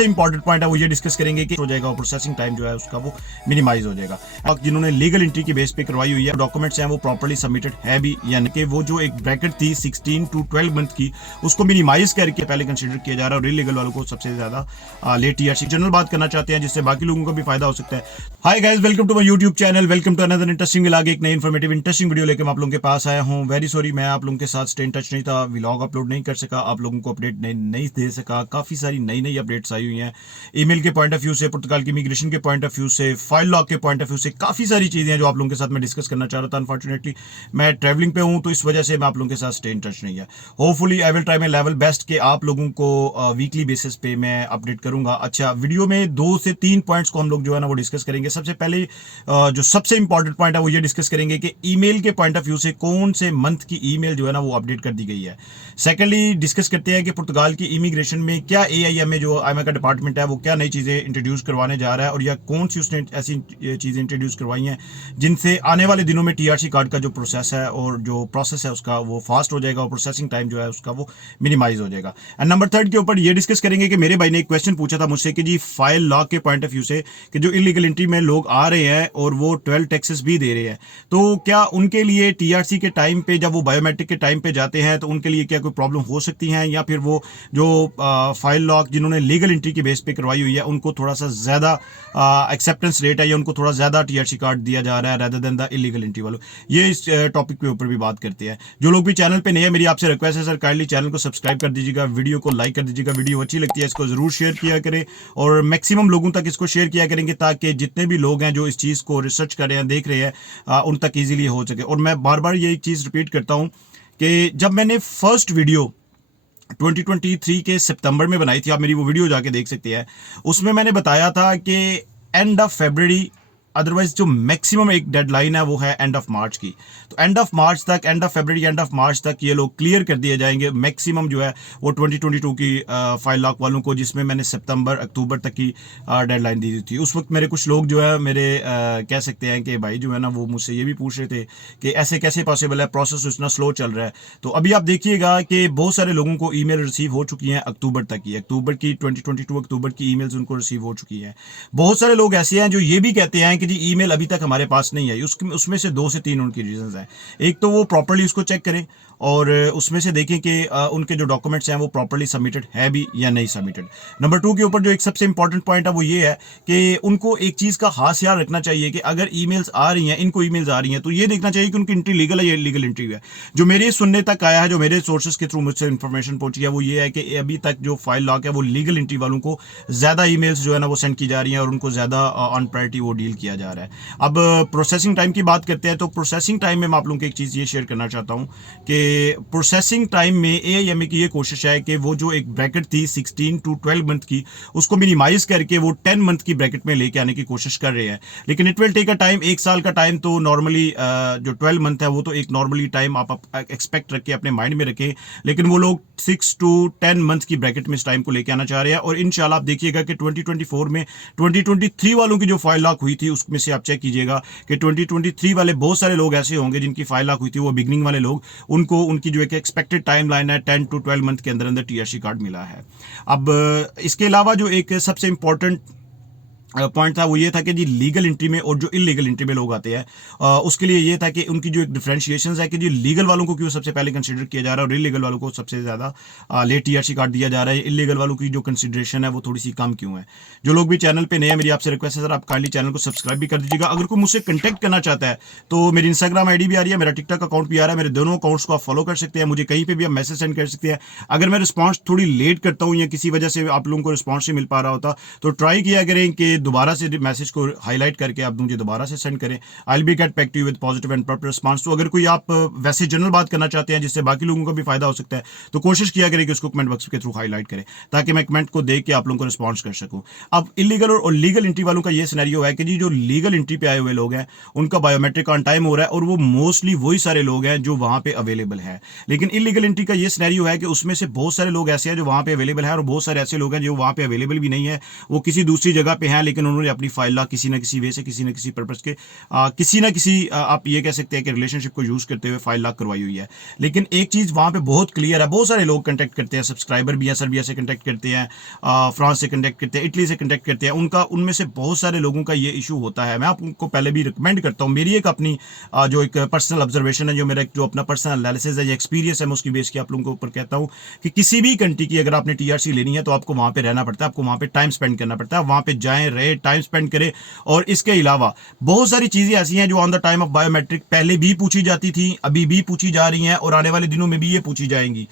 सबसे important point है वो ये डिस्कस करेंगे कि हो जाएगा और प्रोसेसिंग टाइम जो है उसका वो मिनिमाइज हो जाएगा। अब जिन्होंने लीगल एंट्री की बेस पे करवाई हुई है, डॉक्यूमेंट्स हैं वो प्रॉपर्ली सबमिटेड है भी, यानी कि वो जो एक ब्रैकेट थी 16 टू 12 मंथ की, उसको मिनिमाइज करके पहले कंसीडर किया जा रहा है और इलीगल वालों को सबसे ज्यादा लेट टीआरसी जनरल बात करना चाहते हैं जिससे बाकी लोगों को भी फायदा हो सकता है। Hi guys, welcome to my YouTube channel, welcome to another interesting आगे एक नई इन्फॉर्मेटिव इंटरेस्टिंग वीडियो लेकर मैं आप लोगों के पास आया हूं। वेरी सॉरी मैं आप लोगों के साथ स्टे इन टच नहीं था, व्लॉग अपलोड नहीं कर सका, आप लोगों को अपडेट नहीं दे सका। काफी सारी नई नई अपडेट्स आई हुई हैं ईमेल के पॉइंट ऑफ व्यू से, पुर्तगाल की इमिग्रेशन के पॉइंट ऑफ व्यू से, फाइल लॉक के पॉइंट ऑफ व्यू से, काफी सारी चीजें हैं जो आप लोगों के साथ मैं डिस्कस करना चाह रहा था। अनफॉर्चुनेटली मैं ट्रैवलिंग पे हूं तो इस वजह से मैं आप लोगों के साथ स्टे इन टच नहीं है। Hopefully I will try my level best के आप लोगों को वीकली बेसिस पे मैं अपडेट करूंगा। अच्छा, वीडियो में 2 से 3 पॉइंट्स को हम लोग जो है ना वो डिस्कस करेंगे। सबसे पहले जो सबसे इंपॉर्टेंट पॉइंट है वो ये डिस्कस करेंगे कि ईमेल के पॉइंट ऑफ व्यू से कौन से मंथ की ईमेल जो है ना वो अपडेट कर दी गई है। सेकेंडली डिस्कस करते हैं कि पुर्तगाल की इमिग्रेशन में क्या AIMA जो IMA का डिपार्टमेंट है वो क्या नई चीजें इंट्रोड्यूस करवाने जा रहा है और या कौन सी उसने ऐसी चीजें इंट्रोड्यूस करवाई हैं जिनसे आने वाले दिनों में TRC कार्ड का जो प्रोसेस है और जो प्रोसेस है उसका वो फास्ट हो जाएगा और प्रोसेसिंग टाइम जो है उसका वो मिनिमाइज हो जाएगा। एंड नंबर 3 के ऊपर ये डिस्कस करेंगे कि मेरे भाई ने एक क्वेश्चन पूछा था मुझसे कि जी फाइल लॉक के पॉइंट ऑफ व्यू से कि जो इलीगल एंट्री में लोग आ रहे हैं और वो 12 टैक्सेस भी दे रहे हैं, तो क्या उनके लिए TRC के टाइम पे जब वो बायोमेट्रिक के टाइम पे जाते हैं तो उनके लिए क्या कोई प्रॉब्लम हो सकती है, या फिर वो जो फाइल लॉक जिन्होंने लीगल एंट्री की बेस पे करवाई हुई है उनको थोड़ा सा ज्यादा एक्सेप्टेंस रेट है या उनको थोड़ा ज्यादा TRC कार्ड दिया जा रहा है rather than the illegal entry वालों। ये इस टॉपिक के ऊपर भी बात करते हैं। जो लोग भी चैनल पे नए हैं, मेरी आपसे रिक्वेस्ट है सर काइंडली चैनल को सब्सक्राइब कर दीजिएगा, वीडियो को लाइक कर दीजिएगा, वीडियो अच्छी लगती है इसको जरूर शेयर किया करें और मैक्सिमम लोगों तक इसको शेयर किया करेंगे ताकि जितने भी लोग हैं जो इस चीज को रिसर्च कर रहे हैं देख रहे हैं उन तक इजीली हो सके। और मैं बार बार ये एक चीज रिपीट करता हूं कि जब मैंने फर्स्ट वीडियो 2023 के सितंबर में बनाई थी, आप मेरी वो वीडियो जाके देख सकते हैं, उसमें मैंने बताया था कि एंड ऑफ फरवरी, अदरवाइज जो मैक्सिमम एक डेडलाइन है वो है एंड ऑफ मार्च की। तो एंड ऑफ मार्च तक, end of February, end of March तक ये लोग क्लियर कर दिए जाएंगे मैक्सिमम जो है वो 2022 की फाइल लॉक वालों को, जिसमें मैंने सितंबर अक्टूबर तक की डेडलाइन दी थी। उस वक्त मेरे कुछ लोग जो है मेरे कह सकते हैं कि भाई जो है ना वो मुझसे ये भी पूछ रहे थे कि ऐसे कैसे पॉसिबल है, प्रोसेस इतना स्लो चल रहा है। तो अभी आप देखिएगा कि बहुत सारे लोगों को ईमेल रिसीव हो चुकी हैं अक्टूबर तक की, अक्टूबर की 2022 अक्टूबर की ईमेल्स उनको रिसीव हो चुकी हैं। बहुत सारे लोग ऐसे हैं जो ये भी कहते हैं कि जी ईमेल अभी तक हमारे पास नहीं आई। उसमें से 2 से 3 उनकी रीजंस हैं। एक तो वो प्रॉपर्ली उसको चेक करें और उसमें से देखें कि उनके जो डॉक्यूमेंट्स हैं वो प्रॉपर्ली सबमिटेड है भी या नहीं सबमिटेड। नंबर 2 के ऊपर जो एक सबसे इंपॉर्टेंट पॉइंट है वो ये है कि उनको एक चीज का खास ख्याल रखना चाहिए कि अगर ईमेल्स आ रही हैं, इनको ईमेल्स आ रही हैं, तो ये देखना चाहिए कि उनकी एंट्री लीगल है या इलीगल एंट्री है। जो मेरे सुनने तक आया है, जो मेरे सोर्सेज के थ्रू मुझसे इन्फॉर्मेशन पहुंची है वो ये है कि अभी तक जो फाइल लॉक है वो लीगल एंट्री वालों को ज्यादा ईमेल्स जो है ना वो सेंड की जा रही है और उनको ज्यादा ऑन प्रायोरिटी वो डील किया जा रहा है। अब प्रोसेसिंग टाइम की बात करते हैं तो प्रोसेसिंग टाइम में मैं आप लोगों को एक चीज ये शेयर करना चाहता हूं कि प्रोसेसिंग टाइम में AIMA की ये कोशिश है कि वो जो एक ब्रैकेट थी 16 टू 12 मंथ की, उसको मिनिमाइज करके वो 10 मंथ की ब्रैकेट में लेके आने की कोशिश कर रहे हैं। लेकिन it will take a time, 1 साल का टाइम तो नॉर्मली जो 12 मंथ है वो तो एक नॉर्मली टाइम आप एक्सपेक्ट रखें, अपने माइंड में रखें। लेकिन वो लोग 6 टू 10 मंथ की ब्रैकेट में इस टाइम को लेके आना चाह रहे हैं और इंशाल्लाह आप देखिएगा कि 2024 में 2023 वालों की जो फाइल लॉक हुई थी उसमें से आप चेक कीजिएगा कि 2023 वाले बहुत सारे लोग ऐसे होंगे जिनकी फाइल लॉक हुई थी, वो बिगनिंग वाले लोग, उनको उनकी जो एक एक्सपेक्टेड टाइम लाइन है 10 टू 12 मंथ के अंदर अंदर TRC कार्ड मिला है। अब इसके अलावा जो एक सबसे इंपॉर्टेंट पॉइंट था वो ये था कि जी लीगल एंट्री में और जो इलीगल एंट्री में लोग आते हैं उसके लिए ये था कि उनकी जो एक डिफरेंशिएशन है कि जी लीगल वालों को क्यों सबसे पहले कंसीडर किया जा रहा है और इलीगल वालों को सबसे ज्यादा लेट TRC कार्ड दिया जा रहा है, इलीगल वालों की जो कंसिडरेशन है वो थोड़ी सी कम क्यों है। जो लोग भी चैनल पे नए हैं, मेरी आपसे रिक्वेस्ट है सर आप काइंडली चैनल को सब्सक्राइब भी कर दीजिएगा। अगर कोई मुझसे कंटेक्ट करना चाहता है तो मेरी इंस्टाग्राम ID भी आ रही है, मेरा टिकटॉक अकाउंट भी आ रहा है, मेरे दोनों अकाउंट्स को आप फॉलो कर सकते हैं, मुझे कहीं पर भी आप मैसेज सेंड कर सकते हैं। अगर मैं रिस्पॉन्स थोड़ी लेट करता हूँ या किसी वजह से आप लोगों को रिस्पॉन्स नहीं मिल पा रहा होता तो ट्राई किया करें कि दोबारा से मैसेज को हाईलाइट करके आप मुझे दोबारा से सेंड करें। I will be get back to you with positive and proper response. तो अगर कोई आप वैसे जनरल बात करना चाहते हैं जिससे बाकी लोगों को भी फायदा हो सकता है तो कोशिश किया करें कि उसको कमेंट बॉक्स के थ्रू हाईलाइट करें ताकि मैं कमेंट को देख के आप लोगों को रिस्पॉन्स कर सकूं। अब इलीगल और लीगल एंट्री वालों का ये सिनेरियो है कि जी जो लीगल एंट्री पे आए हुए लोग हैं उनका बायोमेट्रिक ऑन टाइम हो रहा है और वो मोस्टली वही सारे लोग हैं जो वहां पे अवेलेबल है। लेकिन इलीगल एंट्री का ये सिनेरियो है कि उसमें से बहुत सारे लोग ऐसे हैं जो वहां पे अवेलेबल है और बहुत सारे ऐसे लोग हैं जो वहां पे अवेलेबल भी नहीं है, वो किसी दूसरी जगह पे हैं लेकिन उन्होंने अपनी फाइल लॉक किसी ना किसी वे से, किसी ना किसी पर्पज के, किसी ना किसी आप ये कह सकते हैं कि रिलेशनशिप को यूज करते हुए फाइल लॉक करवाई हुई है। लेकिन एक चीज वहां पे बहुत क्लियर है, बहुत सारे लोग कंटेक्ट करते हैं, सब्सक्राइबर भी हैं, सर्बिया से कंटेक्ट करते हैं, फ्रांस से कंटेक्ट करते हैं, इटली से कंटेक्ट करते हैं, उनमें से बहुत सारे लोगों का ये इशू होता है। मैं आपको पहले भी रिकमेंड करता हूँ, मेरी एक अपनी जो एक पर्सनल ऑब्जर्वेशन है, जो मेरा जो अपना पर्सनल एनालिसिस है या एक्सपीरियंस है, मैं उसकी बेस की आप लोगों के ऊपर कहता हूँ कि किसी भी कंट्री की अगर आपने टीआरसी लेनी है तो आपको वहां पे रहना पड़ता है, आपको वहां पे टाइम स्पेंड करना पड़ता है, वहां पे जाएं, रहे, टाइम स्पेंड करें। और इसके अलावा बहुत सारी चीजें ऐसी हैं जो on the time of biometric पहले भी पूछी जाती थी, अभी भी पूछी जा रही हैं और आने वाले दिनों में भी ये पूछी जाएंगी।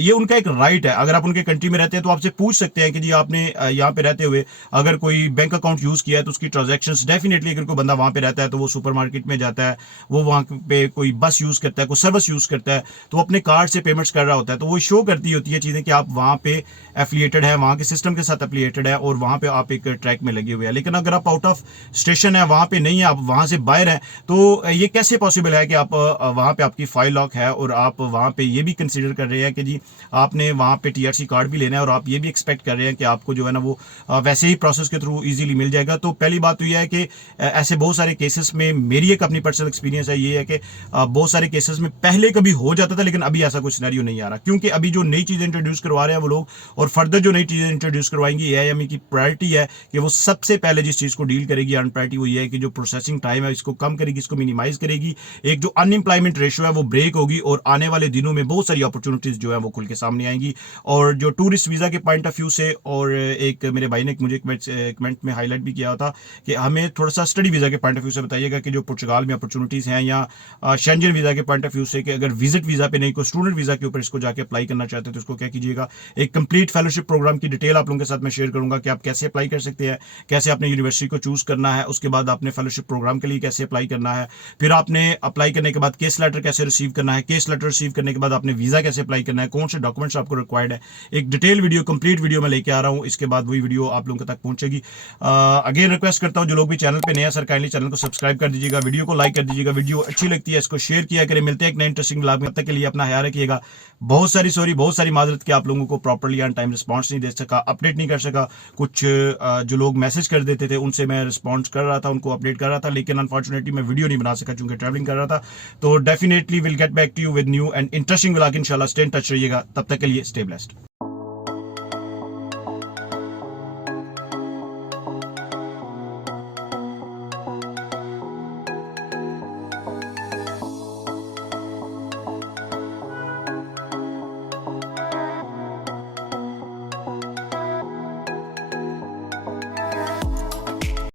ये उनका एक राइट है। अगर आप उनके कंट्री में रहते हैं तो आपसे पूछ सकते हैं कि जी आपने यहाँ पे रहते हुए अगर कोई बैंक अकाउंट यूज किया है तो उसकी ट्रांजैक्शंस डेफिनेटली, अगर कोई बंदा वहां पे रहता है तो वो सुपरमार्केट में जाता है, वो वहां पे कोई बस यूज करता है, कोई सर्विस यूज करता है, तो अपने कार्ड से पेमेंट्स कर रहा होता है, तो वो शो करती होती है चीजें कि आप वहां पे एफिलिएटेड है, वहां के सिस्टम के साथ एफिलिएटेड है और वहां पे आप एक ट्रैक में लगे हुए हैं। लेकिन अगर आप आउट ऑफ स्टेशन है, वहां पे नहीं है, आप वहां से बाहर हैं, तो ये कैसे पॉसिबल है कि आप वहां पे आपकी फाइल लॉक है और आप वहां पे ये भी कंसीडर कर रहे हैं कि जी आपने वहां पे टीआरसी कार्ड भी लेना है और आप ये भी एक्सपेक्ट कर रहे हैं कि आपको जो है ना वो वैसे ही प्रोसेस के थ्रू इजीली मिल जाएगा। तो पहली बात तो यह है कि ऐसे बहुत सारे केसेस में मेरी एक अपनी पर्सनल एक्सपीरियंस है, ये है कि बहुत सारे केसेस में पहले कभी हो जाता था लेकिन अभी ऐसा कुछ सिनेरियो नहीं आ रहा, क्योंकि अभी जो नई चीजें इंट्रोड्यूस करवा रहे हैं वो लोग, और फर्दर जो नई चीजें इंट्रोड्यूस करवाएंगी, एआईएमई की प्रायोरिटी है कि वो सबसे पहले जिस चीज को डील करेगी अर्न प्रायोरिटी, वो ये है कि जो प्रोसेसिंग टाइम है इसको कम करेगी, इसको मिनिमाइज करेगी, एक जो अनएम्प्लॉयमेंट रेशियो है वो ब्रेक होगी और आने वाले दिनों में बहुत सारी अपॉर्चुनिटीज जो है वो खुल के सामने आएंगी। और जो टूरिस्ट वीजा के पॉइंट ऑफ व्यू से, और एक मेरे भाई ने मुझे कमेंट में हाईलाइट भी किया था कि हमें थोड़ा सा स्टडी वीजा के पॉइंट ऑफ व्यू से बताइएगा कि जो पुर्तगाल में अपॉर्चुनिटीज हैं, या शेंजन वीजा के पॉइंट ऑफ व्यू से कि अगर विजिट वीजा पे नहीं, कोई स्टूडेंट वीजा के ऊपर इसको जाके अप्लाई करना चाहते हैं तो इसको क्या कीजिएगा। एक कंप्लीट फेलोशिप प्रोग्राम की डिटेल आप लोगों के साथ मैं शेयर करूंगा कि आप कैसे अप्लाई कर सकते हैं, कैसे आपने यूनिवर्सिटी को चूज करना है, उसके बाद आपने फेलोशिप प्रोग्राम के लिए कैसे अप्लाई करना है, फिर आपने अप्लाई करने के बाद केस लेटर कैसे रिसीव करना है, केस लेटर रिसीव करने के बाद आपने वीजा कैसे अप्लाई करना है, कौन से डॉक्यूमेंट्स आपको रिक्वायर्ड है। एक डिटेल वीडियो, कंप्लीट वीडियो मैं लेके आ रहा हूं, इसके बाद वही वीडियो आप लोगों तक पहुंचेगी। अगेन रिक्वेस्ट करता हूं जो लोग भी चैनल पे नया, सर काइंडली चैनल को सब्सक्राइब कर दीजिएगा, वीडियो को लाइक कर दीजिएगा, वीडियो अच्छी लगती है इसको शेयर किया करें। मिलते हैं एक नए इंटरेस्टिंग व्लॉग में, तब तक के लिए अपना ख्याल रखिएगा। बहुत सारी माजरत कि आप लोगों को प्रॉपर्ली ऑन टाइम रिस्पॉन्स नहीं दे सका, अपडेट नहीं कर सका। कुछ जो लोग मैसेज कर देते थे उनसे मैं रिस्पॉन्स कर रहा था, उनको अपडेट कर रहा था, लेकिन अनफॉर्चुनेटली मैं वीडियो नहीं बना सका चूंकि ट्रैवलिंग कर रहा था। तो definitely will get back to you with new and interesting vlog इंशाल्लाह। स्टे इन टच रहिएगा, तब तक के लिए स्टे ब्लेस्ड।